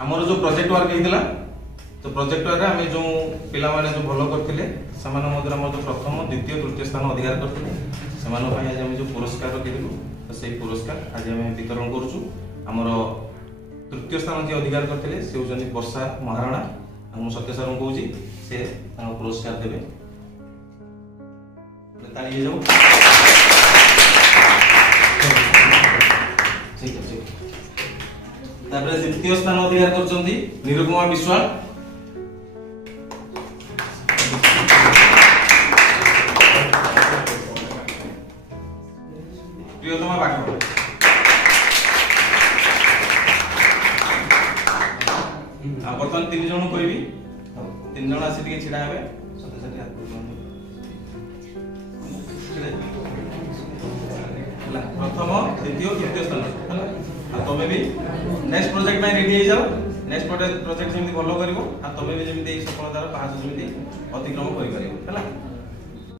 आमर जो project work होता तो प्रोजेक्ट वर्क आम जो पिला माने जो भल करते जो प्रथम द्वितीय तृतीय स्थान अधिकार करते आज आम जो पुरस्कार रखी तो से पुरस्कार आज आम वितरण करुचु आमर तृतीय स्थान जी अधिकार करते से होती वर्षा महाराणा मुझे सत्य सर कहूँ से पुरस्कार देवे ताली जाऊ ठीक है द्वितीय स्थान अधिकार कर निरुपमा विश्वाल प्रियतमा बाग बर्तमान 3 जन कह 3 जन आसी छिड़ा हे प्रथम द्वितीय तृतीय स्थान तुम्हें भी नेक्स्ट प्रोजेक्ट में रेडी हो जाओ नेक्स्ट प्रोजेक्ट जमी भल कर तुम्हें भी जमी सफलतार पास अतिक्रम कर